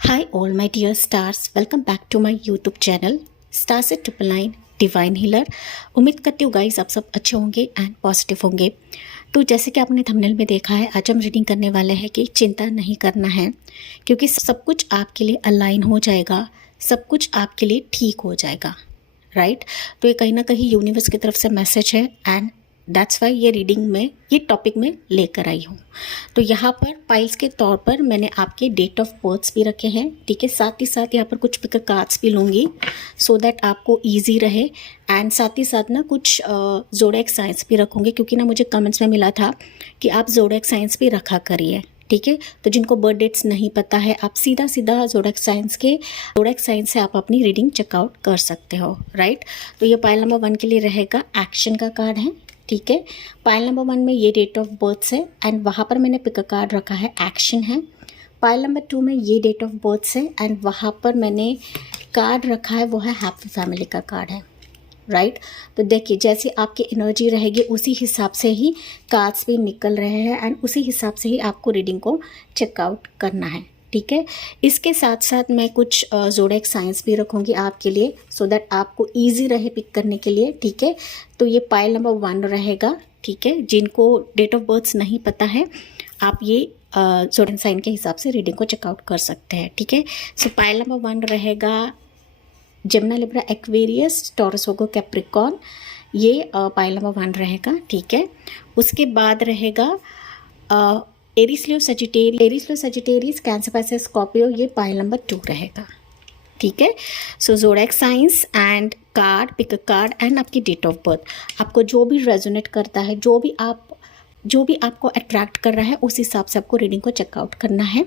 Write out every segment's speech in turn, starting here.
Hi, all my dear stars. Welcome back to my YouTube channel Stars at 999 divine healer. उम्मीद करती हूँ guys आप सब अच्छे होंगे एंड पॉजिटिव होंगे। तो जैसे कि आपने थंबनेल में देखा है, आज हम रीडिंग करने वाले हैं कि चिंता नहीं करना है, क्योंकि सब कुछ आपके लिए अलाइन हो जाएगा, सब कुछ आपके लिए ठीक हो जाएगा। राइट। तो ये कहीं ना कहीं यूनिवर्स की तरफ से मैसेज है एंड दैट्स वाई ये रीडिंग में ये टॉपिक में लेकर आई हूँ। तो यहाँ पर पाइल्स के तौर पर मैंने आपके डेट ऑफ बर्थ्स भी रखे हैं, ठीक है। साथ ही साथ यहाँ पर कुछ पिक कार्ड्स भी लूँगी सो दैट आपको ईजी रहे, एंड साथ ही साथ ना कुछ ज़ोडिएक साइंस भी रखूँगी, क्योंकि ना मुझे कमेंट्स में मिला था कि आप ज़ोडिएक साइंस भी रखा करिए, ठीक है। तो जिनको बर्थ डेट्स नहीं पता है, आप सीधा ज़ोडिएक साइंस से आप अपनी रीडिंग चेकआउट कर सकते हो। राइट। तो ये पाइल नंबर 1 के लिए रहेगा, एक्शन का कार्ड है, ठीक है। पाइल नंबर 1 में ये डेट ऑफ बर्थ है एंड वहाँ पर मैंने पिक कार्ड रखा है, एक्शन है। पाइल नंबर 2 में ये डेट ऑफ बर्थ है एंड वहाँ पर मैंने कार्ड रखा है, वो है हैप्पी फैमिली का कार्ड है। राइट। तो देखिए जैसी आपकी एनर्जी रहेगी उसी हिसाब से ही कार्ड्स भी निकल रहे हैं एंड उसी हिसाब से ही आपको रीडिंग को चेकआउट करना है, ठीक है। इसके साथ साथ मैं कुछ ज़ोडिएक साइंस भी रखूँगी आपके लिए सो दैट आपको इजी रहे पिक करने के लिए, ठीक है। तो ये पाइल नंबर 1 रहेगा, ठीक है। जिनको डेट ऑफ बर्थ नहीं पता है, आप ये ज़ोडिएक साइन के हिसाब से रीडिंग को चेकआउट कर सकते हैं, ठीक है। सो पाइल नंबर 1 रहेगा Gemini, Libra, Aquarius, Taurus, Virgo, Capricorn. ये पाइल नंबर 1 रहेगा, ठीक है। उसके बाद रहेगा Aries, Leo, Sagittarius, Cancer, Pisces, Scorpio. ये पाइल नंबर 2 रहेगा, ठीक है। So zodiac science and card, pick card and आपकी डेट ऑफ बर्थ। आपको जो भी रेजोनेट करता है, जो भी आपको अट्रैक्ट कर रहा है, उस हिसाब से आपको रीडिंग को चेकआउट करना है।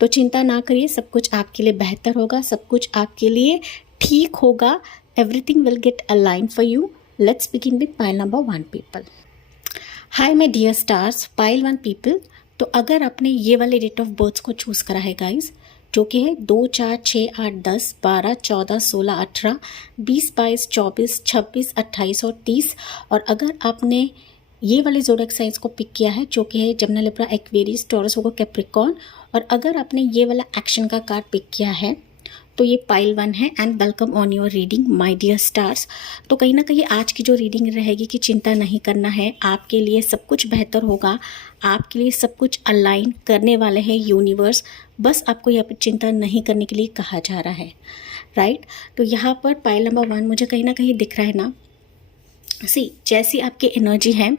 तो चिंता ना करिए, सब कुछ आपके लिए बेहतर होगा, सब कुछ आपके लिए ठीक होगा। Everything will get align for you. Let's begin with pile number 1 people. Hi my dear stars, pile 1 people. तो अगर आपने ये वाले डेट ऑफ बर्थ को चूज़ करा है गाइज, जो कि है 2, 4, 6, 8, 10, 12, 14, 16, 18, 20, 22, 24, 26, 28 और 30, और अगर आपने ये वाले ज़ोडिएक साइंस को पिक किया है, जो कि है Gemini, Libra, Aquarius, Taurus, Virgo, Capricorn, और अगर आपने ये वाला एक्शन का कार्ड पिक किया है, तो ये पाइल 1 है and welcome on your reading my dear stars. तो कहीं ना कहीं आज की जो रीडिंग रहेगी कि चिंता नहीं करना है, आपके लिए सब कुछ बेहतर होगा, आपके लिए सब कुछ अलाइन करने वाले हैं यूनिवर्स। बस आपको यहाँ पर चिंता नहीं करने के लिए कहा जा रहा है। राइट। तो यहाँ पर पाइल नंबर 1 मुझे कहीं ना कहीं दिख रहा है ना, जैसी आपकी एनर्जी है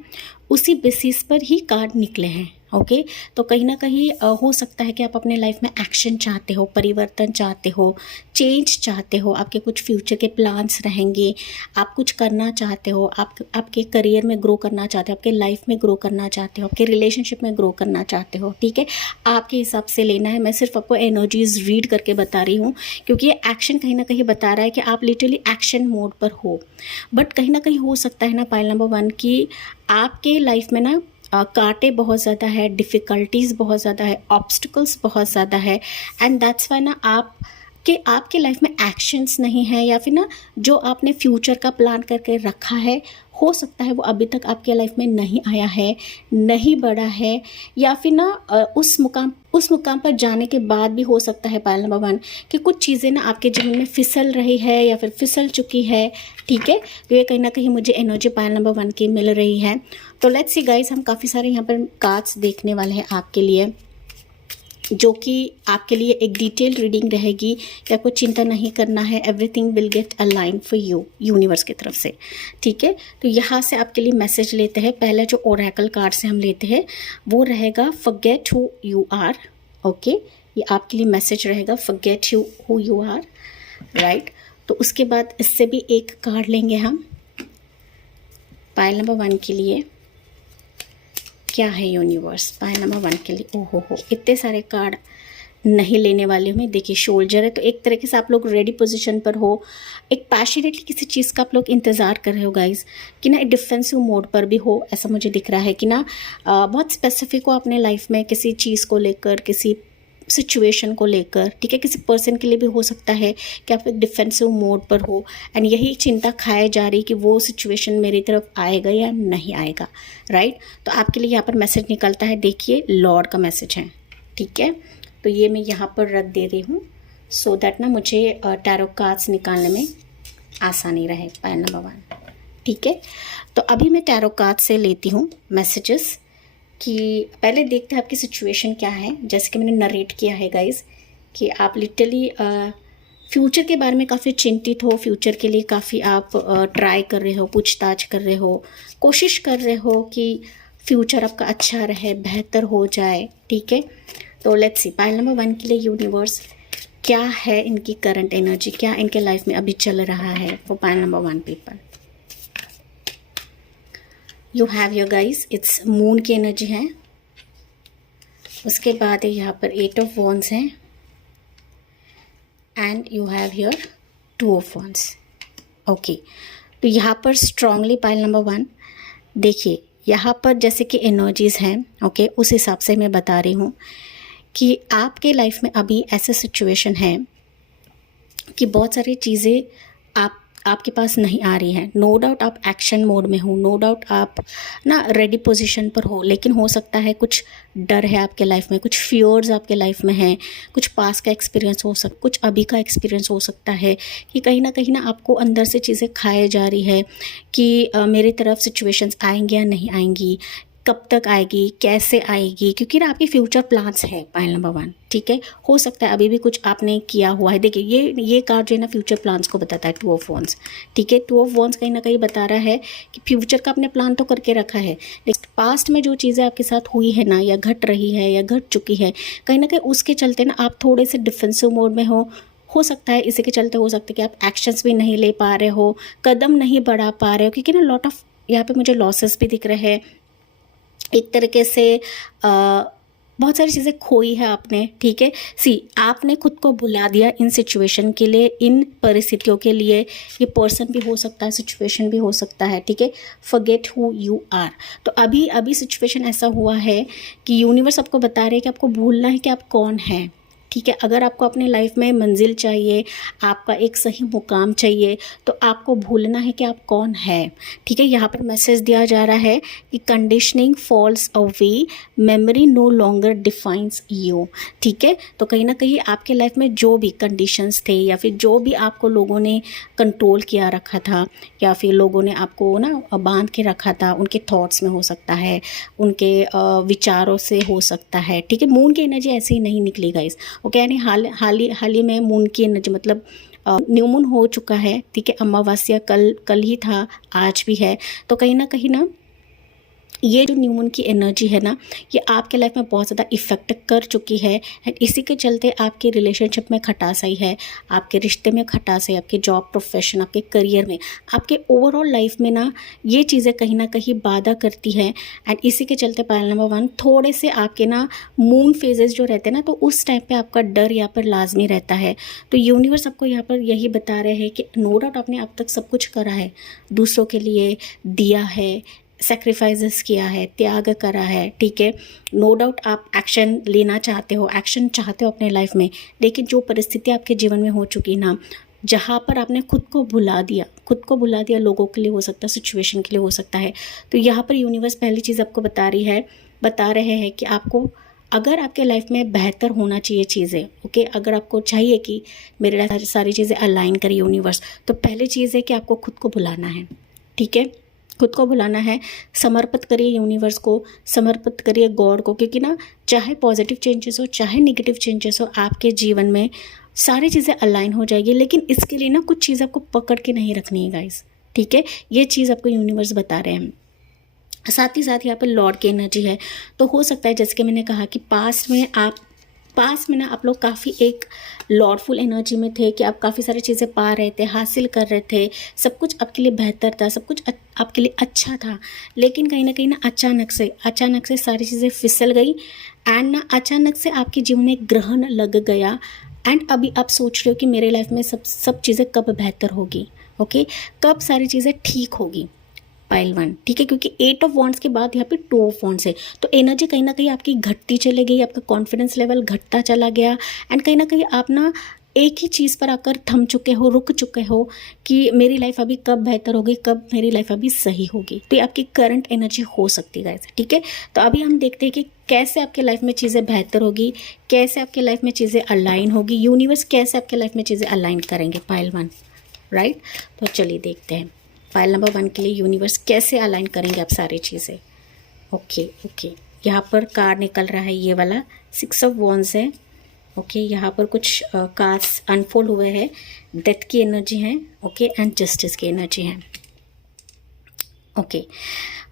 उसी बेसिस पर ही कार्ड निकले हैं, ओके। तो कहीं ना कहीं हो सकता है कि आप अपने लाइफ में एक्शन चाहते हो, परिवर्तन चाहते हो, चेंज चाहते हो, आपके कुछ फ्यूचर के प्लान्स रहेंगे, आप कुछ करना चाहते हो, आपके करियर में ग्रो करना चाहते हो, आपके लाइफ में ग्रो करना चाहते हो, आपके रिलेशनशिप में ग्रो करना चाहते हो, ठीक है। आपके हिसाब से लेना है, मैं सिर्फ आपको एनर्जीज रीड करके बता रही हूँ, क्योंकि ये एक्शन कहीं ना कहीं बता रहा है कि आप लिटरली एक्शन मोड पर हो। बट कहीं ना कहीं हो सकता है ना पाइल नंबर 1 की आपके लाइफ में ना कांटे बहुत ज़्यादा है, डिफ़िकल्टीज़ बहुत ज़्यादा है, ऑब्स्टिकल्स बहुत ज़्यादा है, एंड दैट्स वाई ना आपके लाइफ में एक्शंस नहीं है, या फिर ना जो आपने फ्यूचर का प्लान करके रखा है, हो सकता है वो अभी तक आपके लाइफ में नहीं आया है, नहीं बढ़ा है, या फिर ना उस मुकाम पर जाने के बाद भी हो सकता है पाइल नंबर 1 कि कुछ चीज़ें ना आपके जीवन में फिसल रही है या फिर फिसल चुकी है, ठीक है। तो ये कहीं ना कहीं मुझे एनर्जी पाइल नंबर 1 की मिल रही है। तो लेट्स सी गाइस, हम काफ़ी सारे यहाँ पर कार्ड्स देखने वाले हैं आपके लिए, जो कि आपके लिए एक डिटेल रीडिंग रहेगी कि आपको चिंता नहीं करना है, everything will get align for you universe की तरफ से, ठीक है। तो यहाँ से आपके लिए मैसेज लेते हैं। पहला जो ओरेकल कार्ड से हम लेते हैं वो रहेगा forget who you are, okay. ये आपके लिए मैसेज रहेगा, forget who you are, right. तो उसके बाद इससे भी एक कार्ड लेंगे हम पाइल नंबर 1 के लिए। क्या है यूनिवर्स पाइल नंबर 1 के लिए? ओहो हो, इतने सारे कार्ड नहीं लेने वाले हूँ मैं। देखिए शोल्जर है, तो एक तरीके से आप लोग रेडी पोजीशन पर हो, एक पैशनेटली किसी चीज़ का आप लोग इंतज़ार कर रहे हो गाइस, कि ना डिफेंसिव मोड पर भी हो, ऐसा मुझे दिख रहा है कि ना बहुत स्पेसिफिक हो अपने लाइफ में किसी चीज़ को लेकर, किसी सिचुएशन को लेकर, ठीक है। किसी पर्सन के लिए भी हो सकता है कि आप एक डिफेंसिव मोड पर हो एंड यही चिंता खाए जा रही कि वो सिचुएशन मेरी तरफ आएगा या नहीं आएगा, राइट। तो आपके लिए यहाँ पर मैसेज निकलता है, देखिए लॉर्ड का मैसेज है, ठीक है। तो ये मैं यहाँ पर रख दे रही हूँ सो दैट ना मुझे टैरो कार्ड्स निकालने में आसानी रहे। पाइल नंबर 1, ठीक है। तो अभी मैं टैरो कार्ड से लेती हूँ मैसेजेस कि पहले देखते हैं आपकी सिचुएशन क्या है। जैसे कि मैंने नरेट किया है गाइज कि आप लिटरली फ्यूचर के बारे में काफ़ी चिंतित हो, फ्यूचर के लिए काफ़ी आप ट्राई कर रहे हो, पूछताछ कर रहे हो, कोशिश कर रहे हो कि फ्यूचर आपका अच्छा रहे, बेहतर हो जाए, ठीक है। तो लेट्स सी पाइल नंबर 1 के लिए यूनिवर्स क्या है, इनकी करंट एनर्जी क्या इनके लाइफ में अभी चल रहा है for pile number 1 people. You have your guys, it's moon की एनर्जी है। उसके बाद यहाँ पर 8 ऑफ वॉन्ड्स हैं and you have your 2 of wands. Okay, तो यहाँ पर स्ट्रांगली पाइल नंबर 1 देखिए, यहाँ पर जैसे कि एनर्जीज़ हैं, ओके, उस हिसाब से मैं बता रही हूँ कि आपके लाइफ में अभी ऐसा सिचुएशन है कि बहुत सारी चीज़ें आपके पास नहीं आ रही हैं। नो डाउट आप एक्शन मोड में हो, नो डाउट आप ना रेडी पोजीशन पर हो, लेकिन हो सकता है कुछ डर है आपके लाइफ में, कुछ फियर्स आपके लाइफ में हैं, कुछ पास का एक्सपीरियंस हो सकता, कुछ अभी का एक्सपीरियंस हो सकता है कि कहीं ना आपको अंदर से चीज़ें खाए जा रही है कि मेरी तरफ सिचुएशंस आएंगी या नहीं आएंगी, कब तक आएगी, कैसे आएगी, क्योंकि ना आपके फ्यूचर प्लान्स है पाइल नंबर 1, ठीक है। हो सकता है अभी भी कुछ आपने किया हुआ है। देखिए ये कार्ड जो है ना फ्यूचर प्लान्स को बताता है, 2 ऑफ वॉन्ड्स, ठीक है। 2 ऑफ वॉन्ड्स कहीं ना कहीं बता रहा है कि फ्यूचर का आपने प्लान तो करके रखा है, लेकिन पास्ट में जो चीज़ें आपके साथ हुई है ना, या घट रही है या घट चुकी है, कहीं ना कहीं उसके चलते ना आप थोड़े से डिफेंसिव मोड में हो सकता है इसी के चलते हो सकता है कि आप एक्शंस भी नहीं ले पा रहे हो, कदम नहीं बढ़ा पा रहे हो, क्योंकि ना लॉट ऑफ यहाँ पे मुझे लॉसेस भी दिख रहे हैं। एक तरीके से बहुत सारी चीज़ें खोई है आपने, ठीक है। आपने खुद को भुला दिया इन सिचुएशन के लिए, इन परिस्थितियों के लिए। ये पर्सन भी हो सकता है, सिचुएशन भी हो सकता है, ठीक है। Forget who you are. तो अभी सिचुएशन ऐसा हुआ है कि यूनिवर्स आपको बता रहे हैं कि आपको भूलना है कि आप कौन हैं, ठीक है। अगर आपको अपनी लाइफ में मंजिल चाहिए, आपका एक सही मुकाम चाहिए, तो आपको भूलना है कि आप कौन है, ठीक है। यहाँ पर मैसेज दिया जा रहा है कि conditioning falls away, memory no longer defines you, ठीक है। तो कहीं ना कहीं आपके लाइफ में जो भी कंडीशंस थे या फिर जो भी आपको लोगों ने कंट्रोल किया रखा था या फिर लोगों ने आपको ना बांध के रखा था, उनके थॉट्स में हो सकता है, उनके विचारों से हो सकता है, ठीक है। मून की एनर्जी ऐसे ही नहीं निकली गाइस, ओके। यानी हाल ही में मून की एनर्जी मतलब न्यू मून हो चुका है, ठीक है। अमावस्या कल ही था, आज भी है। तो कहीं ना ये जो न्यू मून की एनर्जी है ना, ये आपके लाइफ में बहुत ज़्यादा इफ़ेक्ट कर चुकी है एंड इसी के चलते आपके रिलेशनशिप में खटास आई है, आपके रिश्ते में खटास है, आपके जॉब प्रोफेशन, आपके करियर में, आपके ओवरऑल लाइफ में ना ये चीज़ें कहीं ना कहीं बाधा करती हैं। एंड इसी के चलते पाइल नंबर 1 थोड़े से आपके ना मून फेजेस जो रहते हैं ना, तो उस टाइम पर आपका डर यहाँ पर लाजमी रहता है। तो यूनिवर्स आपको यहाँ पर यही बता रहे हैं कि नो डाउट आपने अब तक सब कुछ करा है, दूसरों के लिए दिया है, सेक्रीफाइसेस किया है, त्याग करा है, ठीक है। नो डाउट आप एक्शन लेना चाहते हो, एक्शन चाहते हो अपने लाइफ में, लेकिन जो परिस्थिति आपके जीवन में हो चुकी ना, जहाँ पर आपने खुद को भुला दिया लोगों के लिए हो सकता है, सिचुएशन के लिए हो सकता है। तो यहाँ पर यूनिवर्स पहली चीज़ आपको बता रहे हैं कि आपको अगर आपके लाइफ में बेहतर होना चाहिए चीज़ें, ओके, अगर आपको चाहिए कि मेरे लिए सारी चीज़ें अलाइन करे यूनिवर्स, तो पहली चीज़ है कि आपको खुद को भुलाना है, ठीक है। खुद को भुलाना है, समर्पित करिए यूनिवर्स को, समर्पित करिए गॉड को, क्योंकि ना चाहे पॉजिटिव चेंजेस हो चाहे नेगेटिव चेंजेस हो, आपके जीवन में सारी चीज़ें अलाइन हो जाएगी। लेकिन इसके लिए ना कुछ चीज़ आपको पकड़ के नहीं रखनी है गाइस, ठीक है। ये चीज़ आपको यूनिवर्स बता रहे हैं। साथ ही साथ यहाँ पर लॉर्ड की एनर्जी है। तो हो सकता है जैसे कि मैंने कहा कि पास्ट में ना आप लोग काफ़ी एक लॉर्डफुल एनर्जी में थे कि आप काफ़ी सारी चीज़ें पा रहे थे, हासिल कर रहे थे, सब कुछ आपके लिए बेहतर था, सब कुछ आपके लिए अच्छा था। लेकिन कहीं ना अचानक से सारी चीज़ें फिसल गई एंड ना अचानक से आपके जीवन में एक ग्रहण लग गया एंड अभी आप सोच रहे हो कि मेरे लाइफ में सब चीज़ें कब बेहतर होगी, ओके, कब सारी चीज़ें ठीक होगी। पाइल 1, ठीक है, क्योंकि 8 ऑफ वॉन्ड्स के बाद यहाँ पे 2 ऑफ वॉन्ड्स है। तो एनर्जी कहीं ना कहीं आपकी घटती चली गई, आपका कॉन्फिडेंस लेवल घटता चला गया एंड कहीं ना कहीं आप ना एक ही चीज़ पर आकर थम चुके हो, रुक चुके हो कि मेरी लाइफ अभी कब बेहतर होगी, कब मेरी लाइफ अभी सही होगी। तो ये आपकी करंट एनर्जी हो सकती है गाइस, ठीक है। तो अभी हम देखते हैं कि कैसे आपके लाइफ में चीज़ें बेहतर होगी, कैसे आपके लाइफ में चीज़ें अलाइन होगी, यूनिवर्स कैसे आपके लाइफ में चीज़ें अलाइन करेंगे। Pile 1, right. तो चलिए देखते हैं पाइल नंबर 1 के लिए यूनिवर्स कैसे अलाइन करेंगे आप सारी चीज़ें। ओके, यहाँ पर कार्ड निकल रहा है ये वाला 6 ऑफ वॉन्ड्स है। ओके, यहाँ पर कुछ कार्ड्स अनफोल्ड हुए हैं। डेथ की एनर्जी है, ओके, एंड जस्टिस की एनर्जी है। ओके,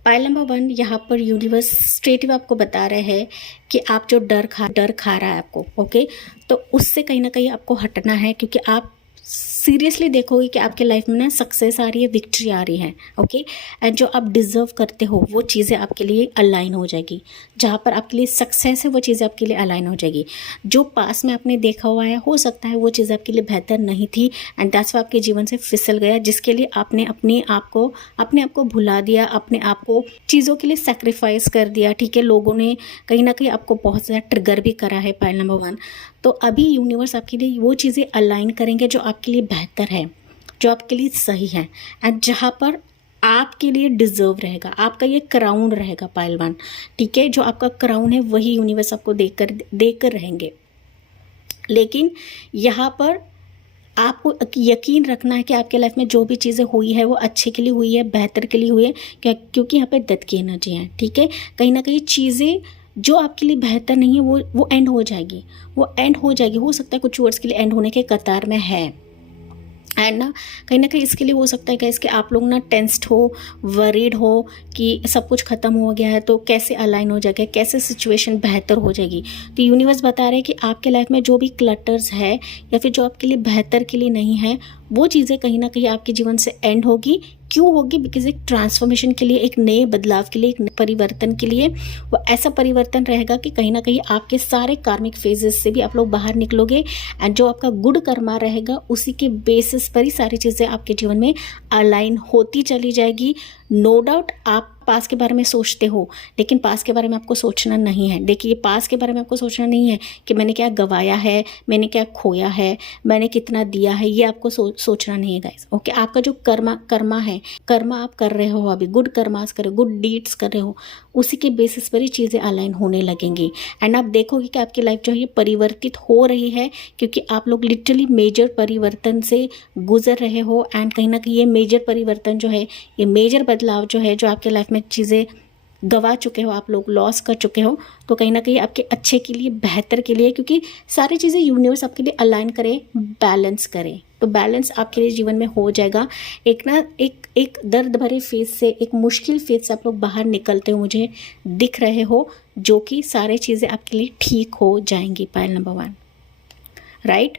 पाइल नंबर 1, यहाँ पर यूनिवर्स स्ट्रेट आपको बता रहे हैं कि आप जो डर खा रहा है आपको, ओके, तो उससे कहीं ना कहीं आपको हटना है, क्योंकि आप सीरियसली देखोगे कि आपके लाइफ में ना सक्सेस आ रही है, विक्ट्री आ रही है, ओके, एंड जो आप डिज़र्व करते हो वो चीज़ें आपके लिए अलाइन हो जाएगी। जहाँ पर आपके लिए सक्सेस है वो चीज़ें आपके लिए अलाइन हो जाएगी। जो पास में आपने देखा हुआ है, हो सकता है वो चीज़ आपके लिए बेहतर नहीं थी एंड दैट्स वाई आपके जीवन से फिसल गया, जिसके लिए आपने अपने आप को भुला दिया, अपने आप को चीज़ों के लिए सेक्रीफाइस कर दिया, ठीक है। लोगों ने कहीं ना कहीं आपको बहुत ज़्यादा ट्रिगर भी करा है, पाइल नंबर 1। तो अभी यूनिवर्स आपके लिए वो चीज़ें अलाइन करेंगे जो आपके लिए बेहतर है, जो आपके लिए सही है, एंड जहाँ पर आपके लिए डिज़र्व रहेगा, आपका ये क्राउन रहेगा पाइल 1, ठीक है। जो आपका क्राउन है वही यूनिवर्स आपको देकर रहेंगे। लेकिन यहाँ पर आपको यकीन रखना है कि आपके लाइफ में जो भी चीज़ें हुई है वो अच्छे के लिए हुई है, बेहतर के लिए हुई है, क्योंकि यहाँ पे डेथ की एनर्जी है, ठीक है। कहीं ना कहीं चीज़ें जो आपके लिए बेहतर नहीं है वो एंड हो जाएगी, हो सकता है कुछ वर्ड्स के लिए एंड होने के कतार में है, एंड ना कहीं इसके लिए हो सकता है कि इसके आप लोग ना टेंस्ड हो, वरीड हो कि सब कुछ ख़त्म हो गया है तो कैसे अलाइन हो जाएगा, कैसे सिचुएशन बेहतर हो जाएगी। तो यूनिवर्स बता रहे हैं कि आपके लाइफ में जो भी क्लटर्स है या फिर जो आपके लिए बेहतर के लिए नहीं है, वो चीज़ें कहीं ना कहीं आपके जीवन से एंड होगी। क्यों होगी? बिकॉज एक ट्रांसफॉर्मेशन के लिए, एक नए बदलाव के लिए, एक परिवर्तन के लिए वो ऐसा परिवर्तन रहेगा कि कहीं ना कहीं आपके सारे कार्मिक फेजेस से भी आप लोग बाहर निकलोगे, एंड जो आपका गुड कर्मा रहेगा उसी के बेसिस पर ही सारी चीज़ें आपके जीवन में अलाइन होती चली जाएगी। नो डाउट आप पास के बारे में सोचते हो, लेकिन पास के बारे में आपको सोचना नहीं है। देखिए, पास के बारे में आपको सोचना नहीं है कि मैंने क्या गवाया है, मैंने क्या खोया है, मैंने कितना दिया है, ये आपको सोचना नहीं है गाइस, ओके। आपका जो कर्मा है, कर्मा आप कर रहे हो, अभी गुड कर्मास कर रहे हो, गुड डीड्स कर रहे हो, उसी के बेसिस पर ही चीज़ें अलाइन होने लगेंगी, एंड आप देखोगे कि आपकी लाइफ जो है ये परिवर्तित हो रही है, क्योंकि आप लोग लिटरली मेजर परिवर्तन से गुजर रहे हो, एंड कहीं ना कहीं ये मेजर परिवर्तन जो है, ये मेजर बदलाव जो है, जो आपके लाइफ में चीज़ें गवा चुके हो, आप लोग लॉस कर चुके हो, तो कहीं ना कहीं आपके अच्छे के लिए, बेहतर के लिए, क्योंकि सारी चीज़ें यूनिवर्स आपके लिए अलाइन करे, बैलेंस करे, तो बैलेंस आपके लिए जीवन में हो जाएगा। एक दर्द भरे फेज से, एक मुश्किल फेज से आप लोग बाहर निकलते हो, मुझे दिख रहे हो, जो कि सारी चीज़ें आपके लिए ठीक हो जाएंगी। Pile number 1, right.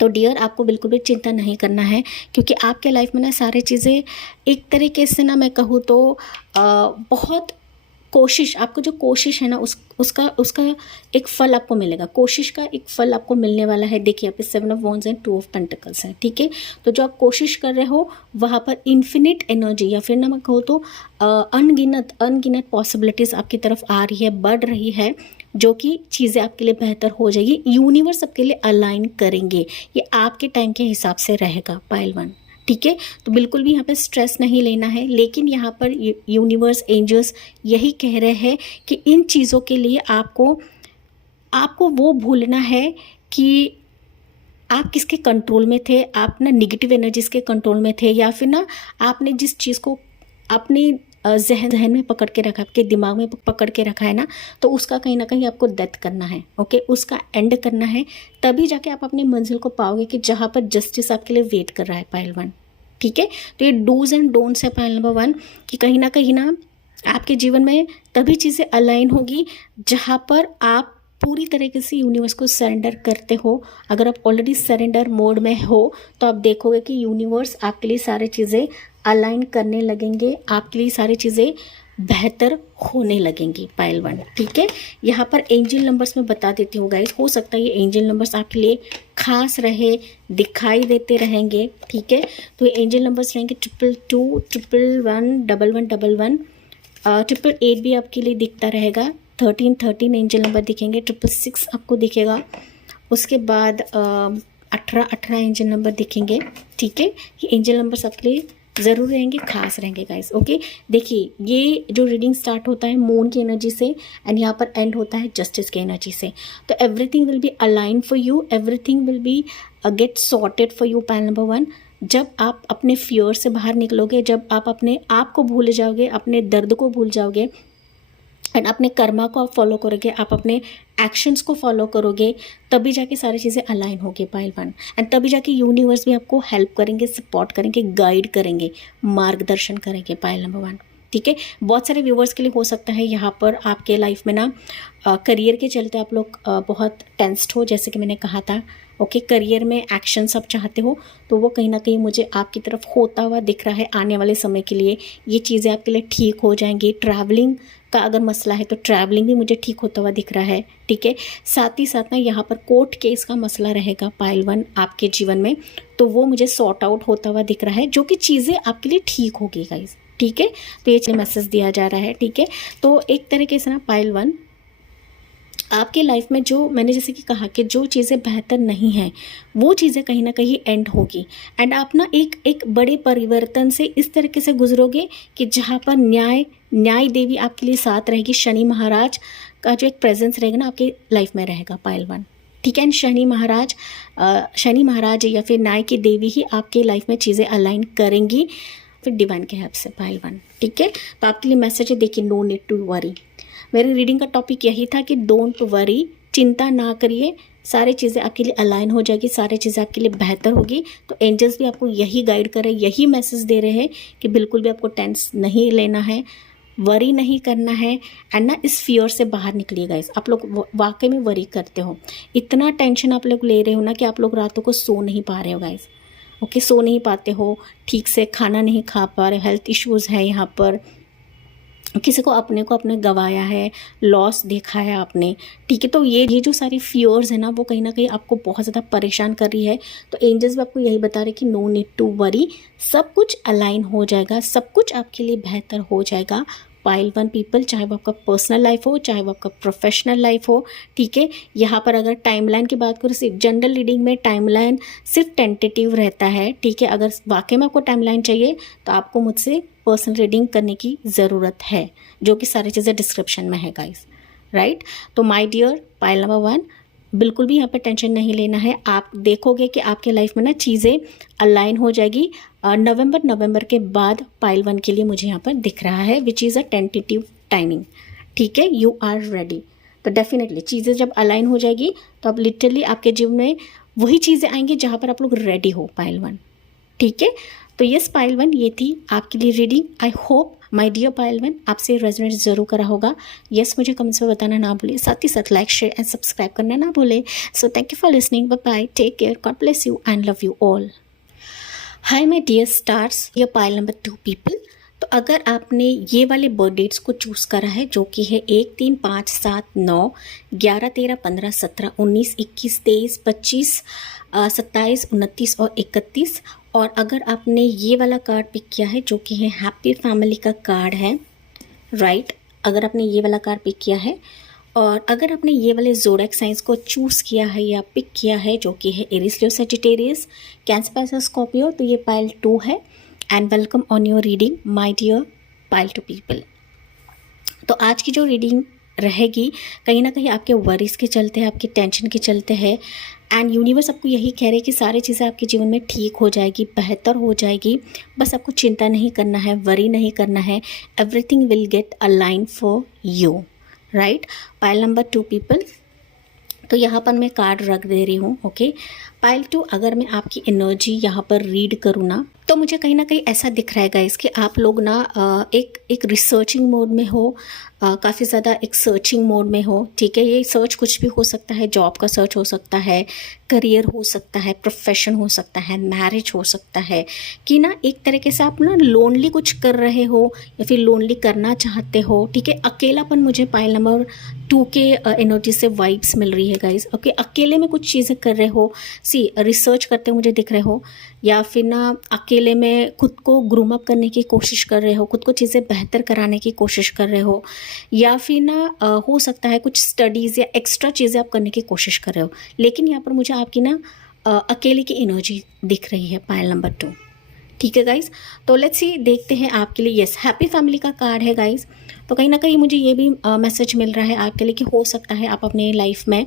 तो डियर, आपको बिल्कुल भी चिंता नहीं करना है, क्योंकि आपके लाइफ में ना सारी चीज़ें एक तरीके से ना मैं कहूँ तो बहुत कोशिश, आपको जो कोशिश है ना उसका एक फल आपको मिलेगा, कोशिश का एक फल आपको मिलने वाला है। देखिए यहाँ पे 7 of wands and 2 of pentacles है, ठीक है। तो जो आप कोशिश कर रहे हो वहाँ पर इन्फिनिट एनर्जी, या फिर ना मैं कहूँ तो अनगिनत पॉसिबिलिटीज़ आपकी तरफ आ रही है, बढ़ रही है, जो कि चीज़ें आपके लिए बेहतर हो जाएगी। यूनिवर्स आपके लिए अलाइन करेंगे, ये आपके टाइम के हिसाब से रहेगा पाइल 1, ठीक है। तो बिल्कुल भी यहाँ पे स्ट्रेस नहीं लेना है, लेकिन यहाँ पर यूनिवर्स, एंजल्स यही कह रहे हैं कि इन चीज़ों के लिए आपको वो भूलना है कि आप किसके कंट्रोल में थे, आप ना निगेटिव एनर्जीज के कंट्रोल में थे, या फिर ना आपने जिस चीज़ को अपनी जहन में पकड़ के रखा, आपके दिमाग में पकड़ के रखा है ना, तो उसका कहीं ना कहीं आपको डेथ करना है, ओके, उसका एंड करना है, तभी जाके आप अपनी मंजिल को पाओगे कि जहाँ पर जस्टिस आपके लिए वेट कर रहा है। पाइल 1, ठीक है। तो ये डूज एंड डोंट्स है पाइल नंबर 1 कि कहीं ना आपके जीवन में तभी चीज़ें अलाइन होगी जहाँ पर आप पूरी तरीके से यूनिवर्स को सरेंडर करते हो। अगर आप ऑलरेडी सरेंडर मोड में हो तो आप देखोगे कि यूनिवर्स आपके लिए सारी चीज़ें अलाइन करने लगेंगे, आपके लिए सारी चीज़ें बेहतर होने लगेंगी। पाइल 1, ठीक है। यहाँ पर एंजल नंबर्स में बता देती हूँ गाइस, हो सकता है ये एंजल नंबर्स आपके लिए खास रहे, दिखाई देते रहेंगे, ठीक है। तो ये एंजल नंबर्स रहेंगे 222, 111, 1111, 888 भी आपके लिए दिखता रहेगा, 13 एंजल नंबर दिखेंगे, 666 आपको दिखेगा। उसके बाद 18 एंजल नंबर दिखेंगे, ठीक है। ये एंजल नंबर सबके लिए ज़रूर रहेंगे, खास रहेंगे गाइस, ओके। देखिए ये जो रीडिंग स्टार्ट होता है मून की एनर्जी से एंड यहाँ पर एंड होता है जस्टिस की एनर्जी से। तो everything will be align for you, everything will be get sorted for you. Pile number 1, जब आप अपने फियर से बाहर निकलोगे, जब आप अपने आप को भूल जाओगे, अपने दर्द को भूल जाओगे एंड अपने कर्मा को आप फॉलो करोगे, आप अपने एक्शंस को फॉलो करोगे, तभी जाके सारी चीज़ें अलाइन होगी पाइल 1। एंड तभी जाके यूनिवर्स भी आपको हेल्प करेंगे, सपोर्ट करेंगे, गाइड करेंगे, मार्गदर्शन करेंगे पाइल नंबर 1, ठीक है। बहुत सारे व्यूवर्स के लिए हो सकता है यहाँ पर आपके लाइफ में ना करियर के चलते आप लोग बहुत टेंस्ड हो, जैसे कि मैंने कहा था, ओके। करियर में एक्शन आप चाहते हो तो वो कहीं ना कहीं मुझे आपकी तरफ होता हुआ दिख रहा है। आने वाले समय के लिए ये चीज़ें आपके लिए ठीक हो जाएंगी। ट्रैवलिंग का अगर मसला है तो ट्रैवलिंग भी मुझे ठीक होता हुआ दिख रहा है, ठीक है। साथ ही साथ ना यहाँ पर कोर्ट केस का मसला रहेगा पाइल 1 आपके जीवन में, तो वो मुझे सॉर्ट आउट होता हुआ दिख रहा है, जो कि चीज़ें आपके लिए ठीक होगी गाइस, ठीक है। तो ये मैसेज दिया जा रहा है, ठीक है। तो एक तरीके से ना पाइल 1 आपके लाइफ में जो मैंने जैसे कि कहा कि जो चीज़ें बेहतर नहीं हैं वो चीज़ें कहीं ना कहीं एंड होगी एंड आप ना एक बड़े परिवर्तन से इस तरीके से गुजरोगे कि जहाँ पर न्याय देवी आपके लिए साथ रहेगी। शनि महाराज का जो एक प्रेजेंस रहेगा ना आपके लाइफ में रहेगा पाइल 1, ठीक है। एंड शनि महाराज या फिर न्याय की देवी ही आपके लाइफ में चीज़ें अलाइन करेंगी फिर डिवाइन के हेल्प से पाइल 1, ठीक है। तो आपके लिए मैसेज है, देखिए नो नीड टू वरी। मेरी रीडिंग का टॉपिक यही था कि डोंट वरी, चिंता ना करिए, सारी चीज़ें आपके लिए अलाइन हो जाएगी, सारी चीज़ें आपके लिए बेहतर होगी। तो एंजल्स भी आपको यही गाइड कर रहे हैं, यही मैसेज दे रहे हैं कि बिल्कुल भी आपको टेंस नहीं लेना है, वरी नहीं करना है एंड ना इस फियर से बाहर निकलिए गाइस। आप लोग वाकई में वरी करते हो, इतना टेंशन आप लोग ले रहे हो ना कि आप लोग रातों को सो नहीं पा रहे हो गाइस, ओके। सो नहीं पाते हो, ठीक से खाना नहीं खा पा रहे, हेल्थ इश्यूज़ है, यहाँ पर किसी को अपने गवाया है, लॉस देखा है आपने, ठीक है। तो ये जो सारी फियर्स है ना वो कहीं ना कहीं आपको बहुत ज़्यादा परेशान कर रही है। तो एंजल्स भी आपको यही बता रहे कि नो नीड टू वरी, सब कुछ अलाइन हो जाएगा, सब कुछ आपके लिए बेहतर हो जाएगा पाइल 1 पीपल, चाहे वो आपका पर्सनल लाइफ हो, चाहे वो आपका प्रोफेशनल लाइफ हो, ठीक है। यहाँ पर अगर टाइमलाइन की बात करूँ, सिर्फ जनरल रीडिंग में टाइमलाइन सिर्फ टेंटेटिव रहता है, ठीक है। अगर वाकई में आपको टाइमलाइन चाहिए तो आपको मुझसे पर्सनल रीडिंग करने की ज़रूरत है, जो कि सारी चीज़ें डिस्क्रिप्शन में है गाइस, राइट। तो माय डियर पाइल नंबर 1, बिल्कुल भी यहाँ पे टेंशन नहीं लेना है। आप देखोगे कि आपके लाइफ में ना चीज़ें अलाइन हो जाएगी। नवंबर के बाद पाइल 1 के लिए मुझे यहाँ पर दिख रहा है which is a tentative timing, ठीक है। You are ready. तो डेफिनेटली चीज़ें जब अलाइन हो जाएगी तो अब लिटरली आपके जीवन में वही चीज़ें आएंगी जहाँ पर आप लोग रेडी हो पाइल 1, ठीक है। तो यस पाइल 1, ये थी आपके लिए reading. I hope my dear pile 1 आपसे रेजोनेट जरूर करा होगा। यस मुझे कमेंट्स में बताना ना भूले, साथ ही साथ लाइक शेयर एंड सब्सक्राइब करना ना भूले। So thank you for listening, bye bye, take care, God bless you and love you all. Hi my dear stars, ये पाइल नंबर 2 पीपल। तो अगर आपने ये वाले बर्थ डेट्स को चूज़ करा है जो कि है 1, 3, 5, 7, 9, 11, 13, 15, 17, 19, 21, 23, 25, 27, 29 और 31, और अगर आपने ये वाला कार्ड पिक किया है जो कि है हैप्पी फैमिली का कार्ड है, राइट। अगर आपने ये वाला कार्ड पिक किया है और अगर आपने ये वाले ज़ोडिएक साइंस को चूज़ किया है या पिक किया है जो कि है Aries, Leo, Sagittarius, Cancer, Pisces, Scorpio, तो ये पाइल 2 है। And welcome on your reading my dear pile 2 people. तो आज की जो रीडिंग रहेगी कहीं ना कहीं आपके वरीज के चलते, आपके टेंशन के चलते है एंड यूनिवर्स आपको यही कह रहे हैं कि सारी चीज़ें आपके जीवन में ठीक हो जाएगी, बेहतर हो जाएगी। बस आपको चिंता नहीं करना है, वरी नहीं करना है, everything will get align for you, right. Pile number 2 people, तो यहाँ पर मैं कार्ड रख दे रही हूँ, ओके। पाइल 2, अगर मैं आपकी एनर्जी यहाँ पर रीड करूँ ना तो मुझे कहीं ना कहीं ऐसा दिख रहा है गाइस कि आप लोग ना एक रिसर्चिंग मोड में हो, काफ़ी ज़्यादा एक सर्चिंग मोड में हो, ठीक है। ये सर्च कुछ भी हो सकता है, जॉब का सर्च हो सकता है, करियर हो सकता है, प्रोफेशन हो सकता है, मैरिज हो सकता है, कि ना एक तरीके से आप ना लोनली कुछ कर रहे हो या फिर लोनली करना चाहते हो, ठीक है। अकेलापन मुझे पाइल नंबर 2 के एनर्जी से वाइब्स मिल रही है गाइस, ओके। अकेले में कुछ चीज़ें कर रहे हो, रिसर्च करते मुझे दिख रहे हो, या फिर ना अकेले में खुद को ग्रूम अप करने की कोशिश कर रहे हो, खुद को चीज़ें बेहतर कराने की कोशिश कर रहे हो, या फिर ना हो सकता है कुछ स्टडीज़ या एक्स्ट्रा चीज़ें आप करने की कोशिश कर रहे हो। लेकिन यहाँ पर मुझे आपकी ना अकेले की एनर्जी दिख रही है पायल नंबर 2। ठीक है गाइस, तो लेट्स सी देखते हैं आपके लिए। यस, हैप्पी फैमिली का कार्ड है गाइस। तो कहीं ना कहीं मुझे ये भी मैसेज मिल रहा है आपके लिए कि हो सकता है आप अपने लाइफ में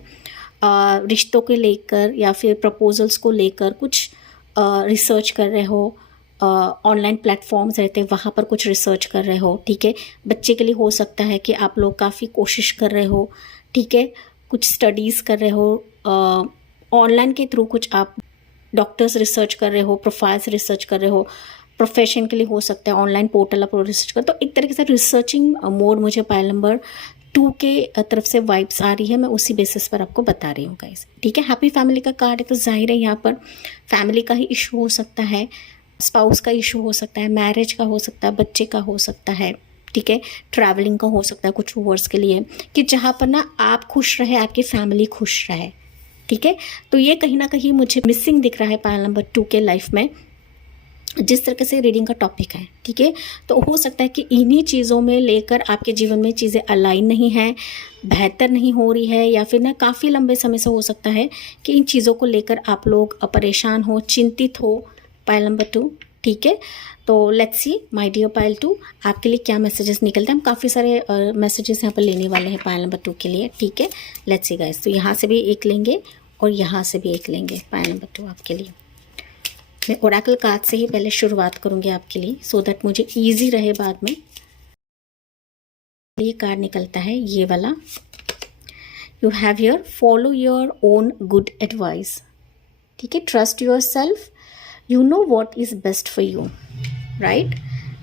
रिश्तों को लेकर या फिर प्रपोजल्स को लेकर कुछ रिसर्च कर रहे हो। ऑनलाइन प्लेटफॉर्म्स रहते हैं, वहाँ पर कुछ रिसर्च कर रहे हो। ठीक है, बच्चे के लिए हो सकता है कि आप लोग काफ़ी कोशिश कर रहे हो। ठीक है, कुछ स्टडीज़ कर रहे हो, ऑनलाइन के थ्रू कुछ आप डॉक्टर्स रिसर्च कर रहे हो, प्रोफाइल्स रिसर्च कर रहे हो, प्रोफेशन के लिए हो सकता है ऑनलाइन पोर्टल आप रिसर्च कर। तो एक तरीके से रिसर्चिंग मोड मुझे पायल नंबर 2 के तरफ से वाइब्स आ रही है। मैं उसी बेसिस पर आपको बता रही हूँ गाइस। ठीक है, हैप्पी फैमिली का कार्ड है, तो जाहिर है यहाँ पर फैमिली का ही इशू हो सकता है, स्पाउस का इशू हो सकता है, मैरिज का हो सकता है, बच्चे का हो सकता है। ठीक है, ट्रैवलिंग का हो सकता है कुछ व्यूअर्स के लिए, कि जहाँ पर ना आप खुश रहे, आपकी फैमिली खुश रहे। ठीक है, तो ये कहीं ना कहीं मुझे मिसिंग दिख रहा है पायल नंबर 2 के लाइफ में, जिस तरह से रीडिंग का टॉपिक है। ठीक है, तो हो सकता है कि इन्हीं चीज़ों में लेकर आपके जीवन में चीज़ें अलाइन नहीं हैं, बेहतर नहीं हो रही है, या फिर ना काफ़ी लंबे समय से हो सकता है कि इन चीज़ों को लेकर आप लोग परेशान हो, चिंतित हो। पायल नंबर 2, ठीक है, तो लेट्स सी माय डियर पायल 2 आपके लिए क्या मैसेजेस निकलते हैं। हम काफ़ी सारे मैसेजेस यहाँ पर लेने वाले हैं पायल नंबर 2 के लिए। ठीक है, लेट्स सी गाइस, तो यहाँ से भी एक लेंगे और यहाँ से भी एक लेंगे पायल नंबर 2 आपके लिए। मैं ओरेकल कार्ड से ही पहले शुरुआत करूँगी आपके लिए, सो दैट मुझे ईजी रहे बाद में। ये कार्ड निकलता है ये वाला, you have your follow your own good advice. ठीक है, trust your self, you know what is best for you, right.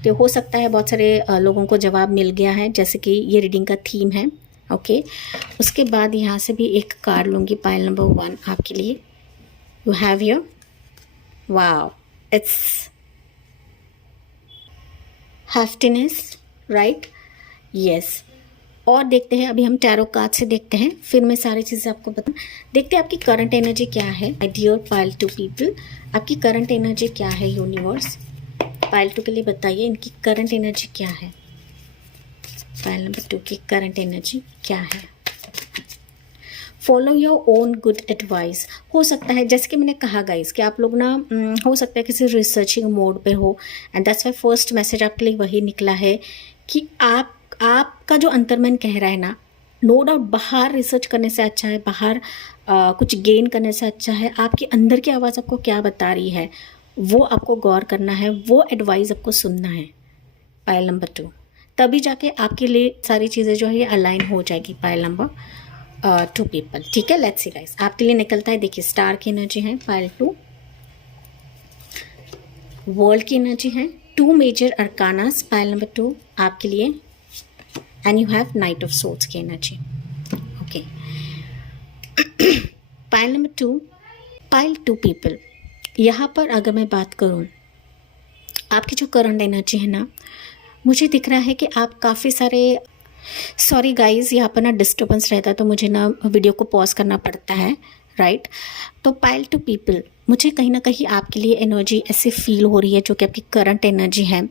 तो हो सकता है बहुत सारे लोगों को जवाब मिल गया है, जैसे कि ये रीडिंग का थीम है। ओके, उसके बाद यहाँ से भी एक कार्ड लूँगी पायल नंबर 1 आपके लिए। You have your, wow, it's happiness, right, yes. और देखते हैं, अभी हम टैरो कार्ड से देखते हैं, फिर मैं सारी चीज़ें आपको बता। देखते हैं आपकी करंट एनर्जी क्या है माय डियर पायल 2 पीपल। आपकी करंट एनर्जी क्या है यूनिवर्स, पायल 2 के लिए बताइए इनकी करंट एनर्जी क्या है। पायल नंबर 2 की करंट एनर्जी क्या है। Follow your own good advice. हो सकता है, जैसे कि मैंने कहा गाइस, कि आप लोग ना हो सकता है किसी रिसर्चिंग मोड पे हो, and that's why first message आपके लिए वही निकला है कि आपका जो अंतर्मन कह रहा है ना, नो डाउट बाहर रिसर्च करने से अच्छा है, बाहर कुछ गेन करने से अच्छा है, आपके अंदर की आवाज़ आपको क्या बता रही है वो आपको गौर करना है, वो एडवाइस आपको सुनना है पायल नंबर 2, तभी जाके आपके लिए सारी चीज़ें जो है ये अलाइन हो जाएगी पायल नंबर 2 पीपल। ठीक है, लेट्स सी गाइस आपके लिए निकलता है, देखिए स्टार की एनर्जी है पायल 2, वर्ल्ड की एनर्जी है, 2 मेजर अरकानास पायल नंबर 2 आपके लिए, and you have night of swords की एनर्जी। ओके, पायल नंबर 2, पायल 2 पीपल। यहाँ पर अगर मैं बात करूँ आपकी जो करंट एनर्जी है ना, मुझे दिख रहा है कि आप काफ़ी सारे, सॉरी गाइस यहाँ पर ना डिस्टर्बेंस रहता है तो मुझे ना वीडियो को पॉज करना पड़ता है, राइट। तो पायल 2 पीपल, मुझे कहीं ना कहीं आपके लिए एनर्जी ऐसे फील हो रही है जो कि आपकी करंट एनर्जी है,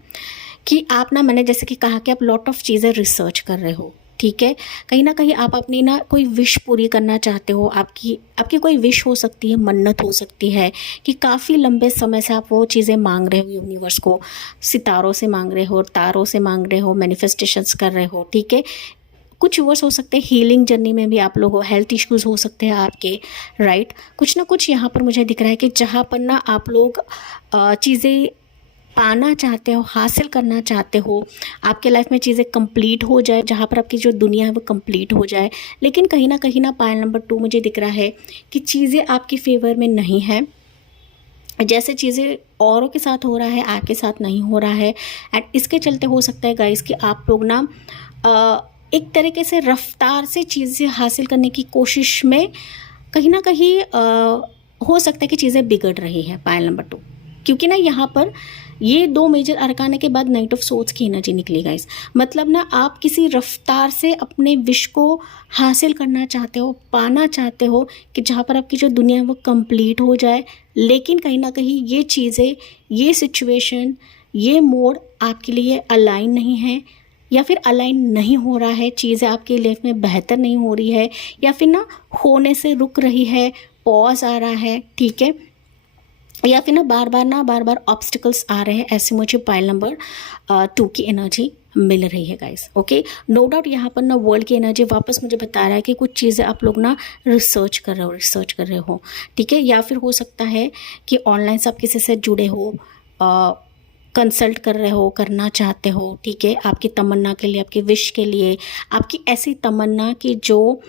कि आप ना, मैंने जैसे कि कहा कि आप लॉट ऑफ चीज़ें रिसर्च कर रहे हो। ठीक है, कहीं ना कहीं आप अपनी ना कोई विश पूरी करना चाहते हो, आपकी कोई विश हो सकती है, मन्नत हो सकती है, कि काफ़ी लंबे समय से आप वो चीज़ें मांग रहे हो यूनिवर्स को, सितारों से मांग रहे हो, तारों से मांग रहे हो, मैनिफेस्टेशंस कर रहे हो। ठीक है, कुछ वर्ड्स हो सकते हैं, हीलिंग जर्नी में भी आप लोग हो, हेल्थ इश्यूज़ हो सकते हैं आपके, राइट। कुछ ना कुछ यहाँ पर मुझे दिख रहा है कि जहाँ पर ना आप लोग चीज़ें पाना चाहते हो, हासिल करना चाहते हो, आपके लाइफ में चीज़ें कंप्लीट हो जाए, जहाँ पर आपकी जो दुनिया है वो कंप्लीट हो जाए, लेकिन कहीं ना पायल नंबर 2 मुझे दिख रहा है कि चीज़ें आपके फेवर में नहीं है। जैसे चीज़ें औरों के साथ हो रहा है, आपके साथ नहीं हो रहा है, एंड इसके चलते हो सकता है गाइस कि आप लोग ना एक तरीके से रफ्तार से चीज़ें हासिल करने की कोशिश में कहीं ना कहीं हो सकता है कि चीज़ें बिगड़ रही है पायल नंबर 2, क्योंकि ना यहाँ पर ये 2 मेजर अरकाने के बाद नाइट ऑफ सोर्ड्स की एनर्जी निकली गाइस। मतलब ना आप किसी रफ्तार से अपने विश को हासिल करना चाहते हो, पाना चाहते हो, कि जहाँ पर आपकी जो दुनिया है वो कंप्लीट हो जाए, लेकिन कहीं ना कहीं ये चीज़ें, ये सिचुएशन, ये मोड आपके लिए अलाइन नहीं है, या फिर अलाइन नहीं हो रहा है, चीज़ें आपकी लाइफ में बेहतर नहीं हो रही है, या फिर ना होने से रुक रही है, पॉज आ रहा है, ठीक है, या फिर ना बार बार ऑब्स्टिकल्स आ रहे हैं, ऐसे मुझे पाइल नंबर 2 की एनर्जी मिल रही है गाइस। ओके, नो डाउट यहाँ पर ना वर्ल्ड की एनर्जी वापस मुझे बता रहा है कि कुछ चीज़ें आप लोग ना रिसर्च कर रहे हो, ठीक है, या फिर हो सकता है कि ऑनलाइन से आप किसी से जुड़े हो, कंसल्ट कर रहे हो, करना चाहते हो, ठीक है, आपकी तमन्ना के लिए, आपकी विश के लिए, आपकी ऐसी तमन्ना कि जो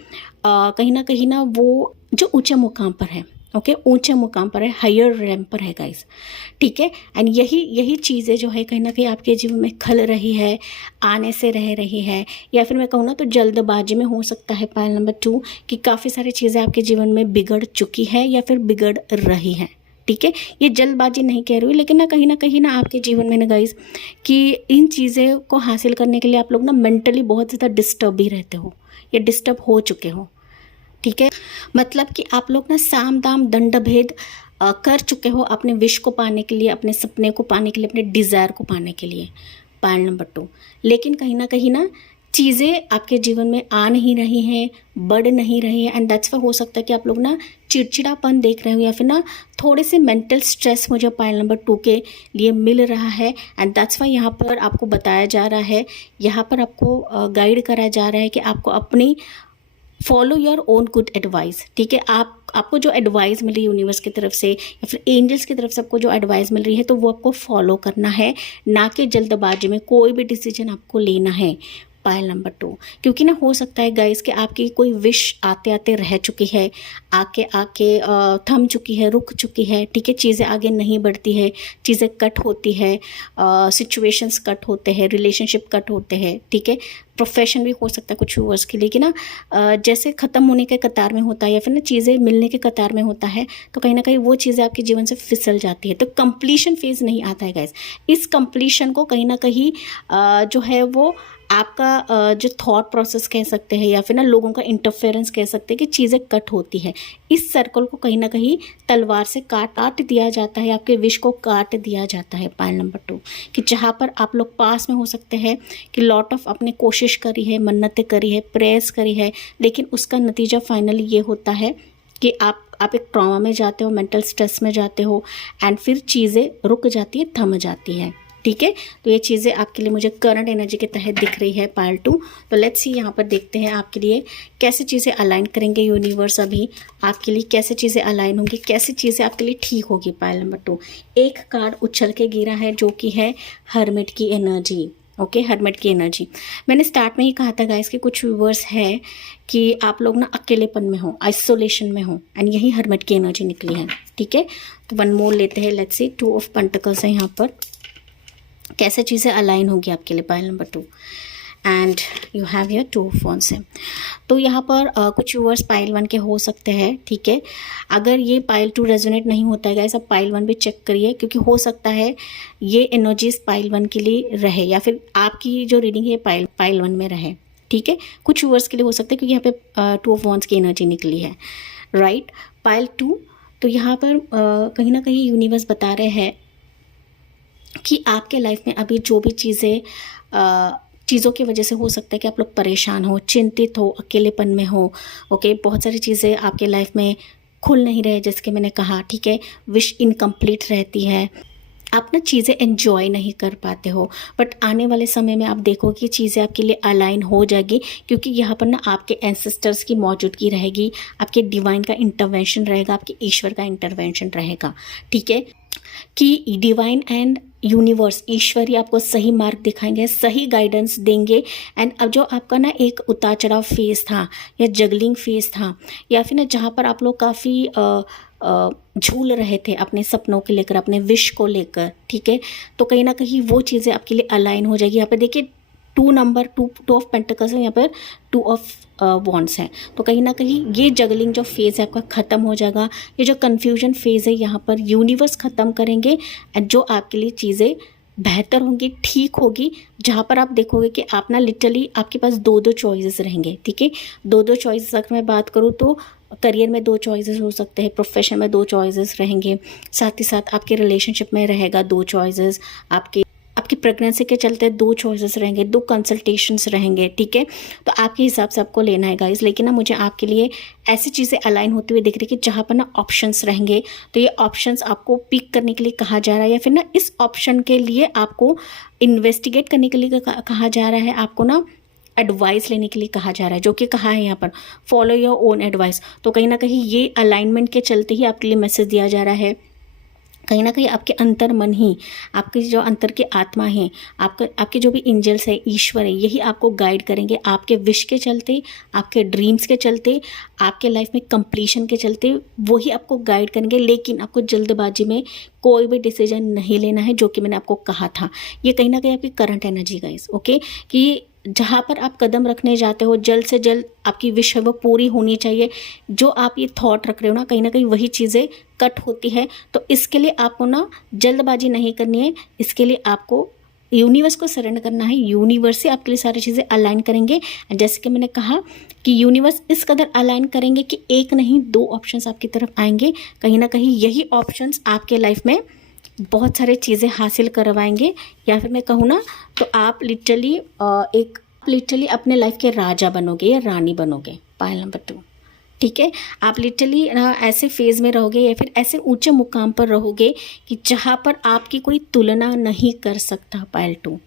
कहीं ना वो जो ऊंचे मुकाम पर है, ओके, ऊंचे मुकाम पर है, हायर रैंक पर है गाइस, ठीक है। एंड यही चीज़ें जो है कहीं ना कहीं आपके जीवन में खल रही है, आने से रह रही है, या फिर मैं कहूँ ना तो जल्दबाजी में हो सकता है पाइल नंबर 2 कि काफ़ी सारी चीज़ें आपके जीवन में बिगड़ चुकी है या फिर बिगड़ रही हैं, ठीक है। ये जल्दबाजी नहीं कह रही हूँ, लेकिन ना कहीं ना आपके जीवन में ना गाइस कि इन चीज़ें को हासिल करने के लिए आप लोग ना मेंटली बहुत ज़्यादा डिस्टर्ब भी रहते हो या डिस्टर्ब हो चुके हो, ठीक है। मतलब कि आप लोग ना साम दाम दंड भेद कर चुके हो अपने विश को पाने के लिए, अपने सपने को पाने के लिए, अपने डिज़ायर को पाने के लिए, पाइल नंबर 2। लेकिन कहीं ना चीज़ें आपके जीवन में आ नहीं रही हैं, बढ़ नहीं रही है, एंड दैट्स वाई हो सकता है कि आप लोग ना चिड़चिड़ापन देख रहे हो या फिर ना थोड़े से मेंटल स्ट्रेस मुझे पाइल नंबर 2 के लिए मिल रहा है। एंड दैट्स वाई यहाँ पर आपको बताया जा रहा है, यहाँ पर आपको गाइड कराया जा रहा है कि आपको अपनी follow your own good advice, ठीक है। आपको जो एडवाइस मिल रही है यूनिवर्स की तरफ से या फिर एंजल्स की तरफ से आपको जो एडवाइस मिल रही है, तो वो आपको फॉलो करना है, ना कि जल्दबाजी में कोई भी डिसीजन आपको लेना है, पाइल नंबर 2। क्योंकि ना हो सकता है गाइस कि आपकी कोई विश आते आते रह चुकी है, आके थम चुकी है, रुक चुकी है, ठीक है, चीज़ें आगे नहीं बढ़ती है, चीज़ें कट होती है, सिचुएशंस कट होते हैं, रिलेशनशिप कट होते हैं, ठीक है, प्रोफेशन भी हो सकता है कुछ व्यूअर्स के लिए कि ना जैसे ख़त्म होने के कतार में होता है या फिर ना चीज़ें मिलने के कतार में होता है, तो कहीं ना कहीं वो चीज़ें आपके जीवन से फिसल जाती है, तो कंप्लीशन फेज़ नहीं आता है गाइस। इस कंप्लीशन को कहीं ना कहीं जो है वो आपका जो थॉट प्रोसेस कह सकते हैं या फिर ना लोगों का इंटरफेरेंस कह सकते हैं कि चीज़ें कट होती है, इस सर्कल को कहीं ना कहीं तलवार से काट दिया जाता है, आपके विश को काट दिया जाता है, पाइल नंबर 2, कि जहाँ पर आप लोग पास में हो सकते हैं कि लॉट ऑफ आपने कोशिश करी है, मन्नतें करी है, प्रेयर्स करी है, लेकिन उसका नतीजा फाइनली ये होता है कि आप एक ट्रॉमा में जाते हो, मेंटल स्ट्रेस में जाते हो, एंड फिर चीज़ें रुक जाती है, थम जाती है, ठीक है। तो ये चीज़ें आपके लिए मुझे करंट एनर्जी के तहत दिख रही है पाइल 2। तो लेट्स सी यहाँ पर देखते हैं आपके लिए कैसे चीज़ें अलाइन करेंगे यूनिवर्स, अभी आपके लिए कैसे चीज़ें अलाइन होंगी, कैसे चीज़ें आपके लिए ठीक होगी, पाइल नंबर 2। एक कार्ड उछल के गिरा है जो कि है हर्मिट की एनर्जी, ओके, हर्मिट की एनर्जी। मैंने स्टार्ट में ही कहा था गाइस कि कुछ व्यूअर्स है कि आप लोग ना अकेलेपन में हो, आइसोलेशन में हो, एंड यही हर्मिट की एनर्जी निकली है, ठीक है। तो वन मोर लेते हैं, लेट्स सी 2 ऑफ पेंटिकल्स है यहाँ पर, कैसे चीज़ें अलाइन होगी आपके लिए, pile number 2। And you have your 2 of wands है। तो यहाँ पर कुछ व्यूअर्स पाइल 1 के हो सकते हैं, ठीक है। अगर ये पाइल 2 रेजोनेट नहीं होता है गाइस, आप पाइल 1 भी चेक करिए, क्योंकि हो सकता है ये एनर्जीज पाइल 1 के लिए रहे या फिर आपकी जो रीडिंग है पाइल 1 में रहे, ठीक है। कुछ व्यूअर्स के लिए हो सकता है क्योंकि यहाँ पे 2 ऑफ वांड्स की एनर्जी निकली है, राइट, पाइल 2। तो यहाँ पर कहीं ना कहीं यूनिवर्स बता रहे हैं कि आपके लाइफ में अभी जो भी चीज़ों की वजह से हो सकता है कि आप लोग परेशान हो, चिंतित हो, अकेलेपन में हो, ओके, बहुत सारी चीज़ें आपके लाइफ में खुल नहीं रहे, जैसे कि मैंने कहा, ठीक है, विश इनकम्प्लीट रहती है, आप ना चीज़ें एंजॉय नहीं कर पाते हो, बट आने वाले समय में आप देखोगे कि चीज़ें आपके लिए अलाइन हो जाएगी, क्योंकि यहाँ पर ना आपके एंसेस्टर्स की मौजूदगी रहेगी, आपके डिवाइन का इंटरवेंशन रहेगा, आपके ईश्वर का इंटरवेंशन रहेगा, ठीक है, कि डिवाइन एंड यूनिवर्स, ईश्वर ही आपको सही मार्ग दिखाएंगे, सही गाइडेंस देंगे। एंड अब जो आपका ना एक उतार चढ़ाव फेज़ था या जगलिंग फेज़ था, या फिर ना जहाँ पर आप लोग काफ़ी झूल रहे थे अपने सपनों के लेकर, अपने विश को लेकर, ठीक है, तो कहीं ना कहीं वो चीज़ें आपके लिए अलाइन हो जाएगी। यहाँ पे देखिए 2 ऑफ पेंटिकल्स है, यहाँ पर 2 ऑफ वॉन्ड्स हैं, तो कहीं ना कहीं ये जगलिंग जो फेज़ है आपका ख़त्म हो जाएगा, ये जो कन्फ्यूजन फेज़ है यहाँ पर यूनिवर्स ख़त्म करेंगे, एंड जो आपके लिए चीज़ें बेहतर होंगी, ठीक होगी, जहाँ पर आप देखोगे कि आप ना लिटरली आपके पास 2 चॉइसेस रहेंगे, ठीक है। 2 चॉइसेस अगर मैं बात करूँ तो करियर में 2 चॉइसेस हो सकते हैं, प्रोफेशन में 2 चॉइसेस रहेंगे, साथ ही साथ आपके रिलेशनशिप में रहेगा 2 चॉइसेस, आपके आपकी प्रेगनेंसी के चलते 2 चॉइसेस रहेंगे, 2 कंसल्टेशंस रहेंगे, ठीक है। तो आपके हिसाब से आपको लेना है गाइस। लेकिन ना मुझे आपके लिए ऐसी चीज़ें अलाइन होती हुई दिख रही है कि जहाँ पर ना ऑप्शंस रहेंगे, तो ये ऑप्शंस आपको पिक करने के लिए कहा जा रहा है, या फिर ना इस ऑप्शन के लिए आपको इन्वेस्टिगेट करने के लिए कहा जा रहा है, आपको ना एडवाइस लेने के लिए कहा जा रहा है, जो कि कहा है यहाँ पर फॉलो योर ओन एडवाइस। तो कहीं ना कहीं ये अलाइनमेंट के चलते ही आपके लिए मैसेज दिया जा रहा है। कहीं ना कहीं आपके अंतर मन ही, आपकी जो अंतर की आत्मा है, आपके जो भी एंजल्स है, ईश्वर है, यही आपको गाइड करेंगे आपके विश के चलते, आपके ड्रीम्स के चलते, आपके लाइफ में कंप्लीशन के चलते, वही आपको गाइड करेंगे। लेकिन आपको जल्दबाजी में कोई भी डिसीजन नहीं लेना है, जो कि मैंने आपको कहा था। ये कहीं ना कहीं आपकी करंट एनर्जी गाइस, ओके, कि जहाँ पर आप कदम रखने जाते हो, जल्द से जल्द आपकी विश है वो पूरी होनी चाहिए। जो आप ये थॉट रख रहे हो ना, कहीं ना कहीं वही चीज़ें कट होती है। तो इसके लिए आपको ना जल्दबाजी नहीं करनी है, इसके लिए आपको यूनिवर्स को सरेंडर करना है। यूनिवर्स से आपके लिए सारी चीज़ें अलाइन करेंगे। जैसे कि मैंने कहा कि यूनिवर्स इस कदर अलाइन करेंगे कि एक नहीं 2 ऑप्शंस आपकी तरफ आएंगे। कहीं ना कहीं यही ऑप्शंस आपके लाइफ में बहुत सारे चीज़ें हासिल करवाएंगे, या फिर मैं कहूँ ना तो आप लिटरली अपने लाइफ के राजा बनोगे या रानी बनोगे। पायल नंबर 2, ठीक है। आप लिटरली ऐसे फेज में रहोगे या फिर ऐसे ऊंचे मुकाम पर रहोगे कि जहाँ पर आपकी कोई तुलना नहीं कर सकता। पायल 2,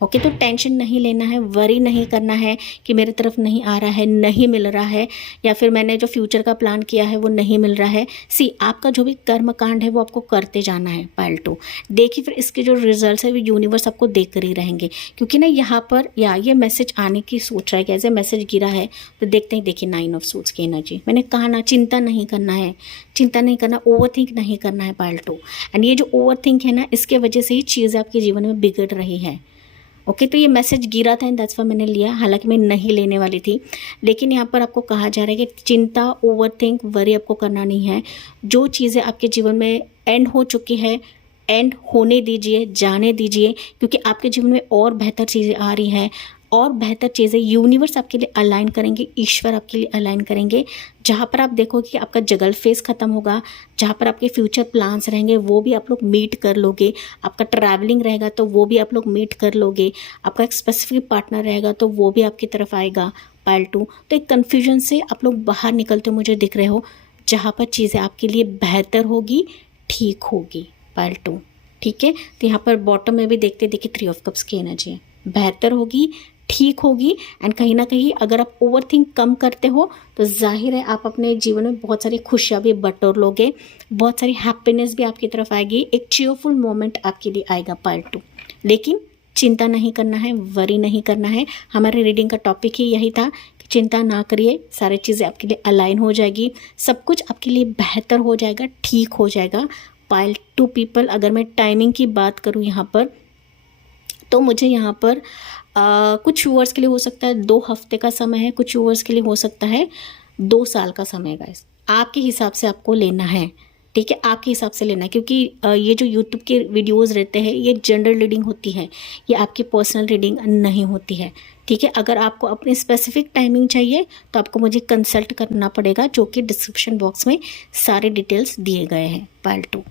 ओके। तो टेंशन नहीं लेना है, वरी नहीं करना है कि मेरे तरफ नहीं आ रहा है, नहीं मिल रहा है, या फिर मैंने जो फ्यूचर का प्लान किया है वो नहीं मिल रहा है। सी, आपका जो भी कर्म कांड है वो आपको करते जाना है। पायल 2, देखिए फिर इसके जो रिजल्ट्स है वो यूनिवर्स आपको देख कर ही रहेंगे, क्योंकि ना यहाँ पर ये मैसेज आने की सोच रहा है, कैसे मैसेज गिरा है तो देखते ही। देखिए 9 ऑफ सूट्स की एनर्जी, मैंने कहा ना चिंता नहीं करना है, चिंता नहीं करना, ओवर थिंक नहीं करना है पायल 2। एंड ये जो ओवर थिंक है ना, इसके वजह से ही चीज़ें आपके जीवन में बिगड़ रही है, ओके। तो ये मैसेज गिरा था एंड दैट्स व्हाई मैंने लिया, हालांकि मैं नहीं लेने वाली थी। लेकिन यहाँ पर आपको कहा जा रहा है कि चिंता, ओवर थिंक, वरी आपको करना नहीं है। जो चीज़ें आपके जीवन में एंड हो चुकी है, एंड होने दीजिए, जाने दीजिए, क्योंकि आपके जीवन में और बेहतर चीज़ें आ रही हैं, और बेहतर चीज़ें यूनिवर्स आपके लिए अलाइन करेंगे, ईश्वर आपके लिए अलाइन करेंगे। जहाँ पर आप देखोगे कि आपका जगल फेस ख़त्म होगा, जहाँ पर आपके फ्यूचर प्लान्स रहेंगे वो भी आप लोग मीट कर लोगे, आपका ट्रैवलिंग रहेगा तो वो भी आप लोग मीट कर लोगे, आपका एक स्पेसिफिक पार्टनर रहेगा तो वो भी आपकी तरफ आएगा। पायल 2, तो एक कन्फ्यूजन से आप लोग बाहर निकलते मुझे दिख रहे हो, जहाँ पर चीज़ें आपके लिए बेहतर होगी, ठीक होगी। पायल 2, ठीक है। तो यहाँ पर बॉटम में भी देखते 3 ऑफ कप्स की एनर्जी है, बेहतर होगी, ठीक होगी। एंड कहीं ना कहीं अगर आप ओवर थिंक कम करते हो तो जाहिर है आप अपने जीवन में बहुत सारी खुशियाँ भी बटोर लोगे, बहुत सारी हैप्पीनेस भी आपकी तरफ आएगी, एक चीयरफुल मोमेंट आपके लिए आएगा। पायल 2, लेकिन चिंता नहीं करना है, वरी नहीं करना है। हमारे रीडिंग का टॉपिक ही यही था कि चिंता ना करिए, सारी चीज़ें आपके लिए अलाइन हो जाएगी, सब कुछ आपके लिए बेहतर हो जाएगा, ठीक हो जाएगा। पायल 2 पीपल, अगर मैं टाइमिंग की बात करूँ यहाँ पर, तो मुझे यहाँ पर कुछ व्यूअर्स के लिए हो सकता है 2 हफ्ते का समय है, कुछ व्यूअर्स के लिए हो सकता है 2 साल का समय। गाइस आपके हिसाब से आपको लेना है, ठीक है, आपके हिसाब से लेना है, क्योंकि ये जो यूट्यूब के वीडियोस रहते हैं ये जनरल रीडिंग होती है, ये आपकी पर्सनल रीडिंग नहीं होती है, ठीक है। अगर आपको अपनी स्पेसिफिक टाइमिंग चाहिए तो आपको मुझे कंसल्ट करना पड़ेगा, जो कि डिस्क्रिप्शन बॉक्स में सारे डिटेल्स दिए गए हैं। पायल 2,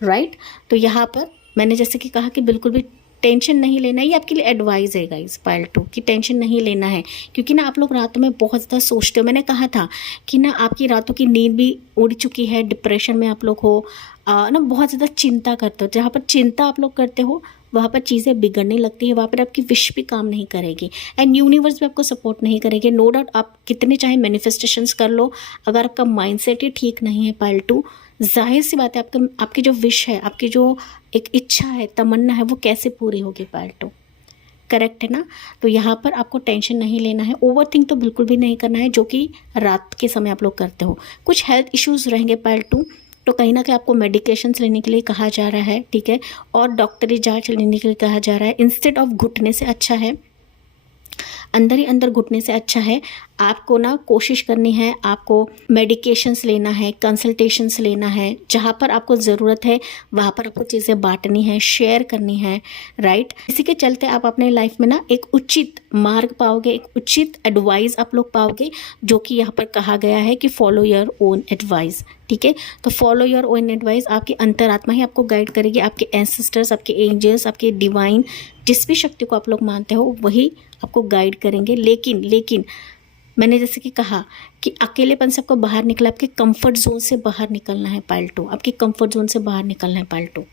राइट। तो यहाँ पर मैंने जैसे कि कहा कि बिल्कुल भी टेंशन नहीं लेना है, ये आपके लिए एडवाइस है गाइस। पायल 2 की टेंशन नहीं लेना है, क्योंकि ना आप लोग रातों में बहुत ज़्यादा सोचते हो। मैंने कहा था कि ना आपकी रातों की नींद भी उड़ चुकी है, डिप्रेशन में आप लोग हो, ना बहुत ज़्यादा चिंता करते हो। जहाँ पर चिंता आप लोग करते हो वहाँ पर चीज़ें बिगड़ने लगती है, वहाँ पर आपकी विश भी काम नहीं करेगी एंड यूनिवर्स भी आपको सपोर्ट नहीं करेगी। नो डाउट आप कितने चाहे मैनिफेस्टेशंस कर लो, अगर आपका माइंडसेट ही ठीक नहीं है पायल 2, जाहिर सी बात है आपकी जो विश है, आपकी जो एक इच्छा है, तमन्ना है, वो कैसे पूरी होगी। पायल 2, करेक्ट है ना। तो यहाँ पर आपको टेंशन नहीं लेना है, ओवर थिंक तो बिल्कुल भी नहीं करना है, जो कि रात के समय आप लोग करते हो। कुछ हेल्थ इश्यूज़ रहेंगे पायल 2, तो कहीं ना कहीं आपको मेडिकेशंस लेने के लिए कहा जा रहा है, ठीक है, और डॉक्टरी जांच लेने के लिए कहा जा रहा है। इंस्टेड ऑफ घुटने से अच्छा है अंदर ही अंदर घुटने से अच्छा है आपको ना कोशिश करनी है, आपको मेडिकेशंस लेना है, कंसल्टेशंस लेना है, जहाँ पर आपको ज़रूरत है वहाँ पर आपको चीज़ें बांटनी है, शेयर करनी है, राइट। इसी के चलते आप अपने लाइफ में ना एक उचित मार्ग पाओगे, एक उचित एडवाइस आप लोग पाओगे, जो कि यहाँ पर कहा गया है कि फॉलो योर ओन एडवाइस। ठीक है, तो फॉलो योर ओन एडवाइस, आपकी अंतरात्मा ही आपको गाइड करेगी, आपके एंसेस्टर्स, आपके एंजल्स, आपके डिवाइन, जिस भी शक्ति को आप लोग मानते हो वही आपको गाइड करेंगे। लेकिन मैंने जैसे कि कहा कि अकेलेपन से आपको बाहर निकला, आपके कंफर्ट जोन से बाहर निकलना है पाइल 2, आपकी कंफर्ट जोन से बाहर निकलना है पाइल 2।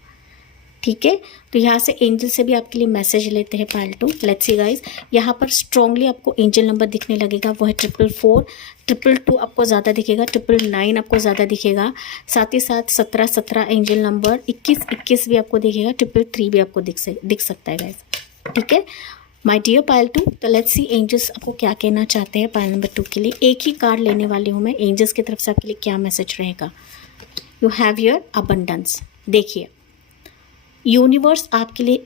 ठीक है, तो यहाँ से एंजल से भी आपके लिए मैसेज लेते हैं पाइल 2। लेट्स सी गाइस, यहाँ पर स्ट्रांगली आपको एंजल नंबर दिखने लगेगा, वो है 444, 222 आपको ज़्यादा दिखेगा, 999 आपको ज़्यादा दिखेगा, साथ ही साथ 17 एंजल नंबर, 21 भी आपको दिखेगा, 333 भी आपको दिख सकता है गाइस। ठीक है माय डियर पाइल 2, तो लेट्स सी एंजल्स आपको क्या कहना चाहते हैं पाइल नंबर 2 के लिए। एक ही कार्ड लेने वाली हूँ मैं, एंजल्स की तरफ से आपके लिए क्या मैसेज रहेगा। You have your abundance. देखिए, यूनिवर्स आपके लिए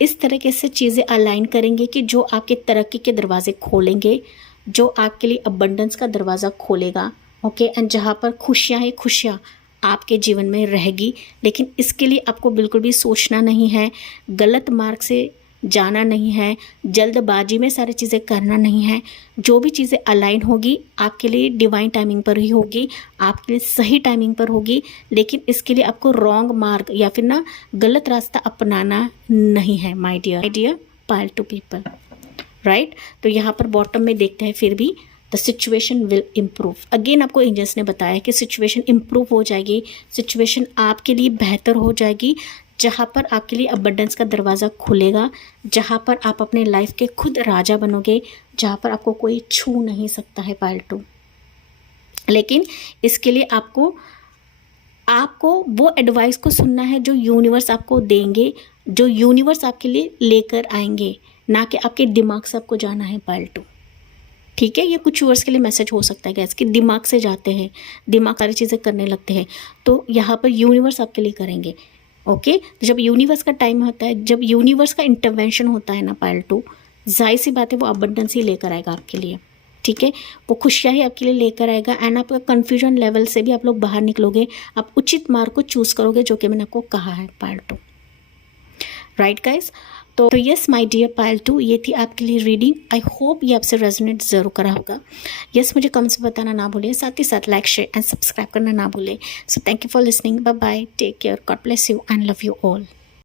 इस तरीके से चीज़ें अलाइन करेंगे कि जो आपके तरक्की के दरवाजे खोलेंगे, जो आपके लिए अबंडेंस का दरवाज़ा खोलेगा। ओके, एंड जहाँ पर खुशियाँ ही खुशियाँ आपके जीवन में रहेगी। लेकिन इसके लिए आपको बिल्कुल भी सोचना नहीं है, गलत मार्ग से जाना नहीं है, जल्दबाजी में सारी चीज़ें करना नहीं है। जो भी चीज़ें अलाइन होगी आपके लिए डिवाइन टाइमिंग पर ही होगी, आपके लिए सही टाइमिंग पर होगी। लेकिन इसके लिए आपको रॉन्ग मार्ग या फिर ना गलत रास्ता अपनाना नहीं है my dear pile 2 people, right. तो यहाँ पर बॉटम में देखते हैं, फिर भी the situation will improve. Again आपको एंजल्स ने बताया कि सिचुएशन इम्प्रूव हो जाएगी, सिचुएशन आपके लिए बेहतर हो जाएगी, जहाँ पर आपके लिए अबंडेंस का दरवाज़ा खुलेगा, जहाँ पर आप अपने लाइफ के खुद राजा बनोगे, जहाँ पर आपको कोई छू नहीं सकता है पाइल 2। लेकिन इसके लिए आपको वो एडवाइस को सुनना है जो यूनिवर्स आपको देंगे, जो यूनिवर्स आपके लिए लेकर आएंगे, ना कि आपके दिमाग से आपको जाना है पाइल 2। ठीक है, ये कुछ व्यूअर्स के लिए मैसेज हो सकता है गैस कि दिमाग से जाते हैं, दिमाग सारी चीज़ें करने लगते हैं, तो यहाँ पर यूनिवर्स आपके लिए करेंगे। ओके, तो जब यूनिवर्स का टाइम होता है, जब यूनिवर्स का इंटरवेंशन होता है ना पाइल 2, जाहिर सी बात है वो अबंडेंस ही लेकर आएगा आपके लिए। ठीक है, वो खुशियाँ ही आपके लिए लेकर आएगा, एंड आपका कन्फ्यूजन लेवल से भी आप लोग बाहर निकलोगे, आप उचित मार्ग को चूज़ करोगे, जो कि मैंने आपको कहा है पाइल 2, राइट गाइस। तो यस माय डियर पाइल 2, ये थी आपके लिए रीडिंग। आई होप ये आपसे रेजोनेट ज़रूर करा होगा। यस, मुझे कमेंट्स में बताना ना भूलें, साथ ही साथ लाइक, शेयर एंड सब्सक्राइब करना ना भूलें। So thank you for listening, bye bye, take care, God bless you and love you all.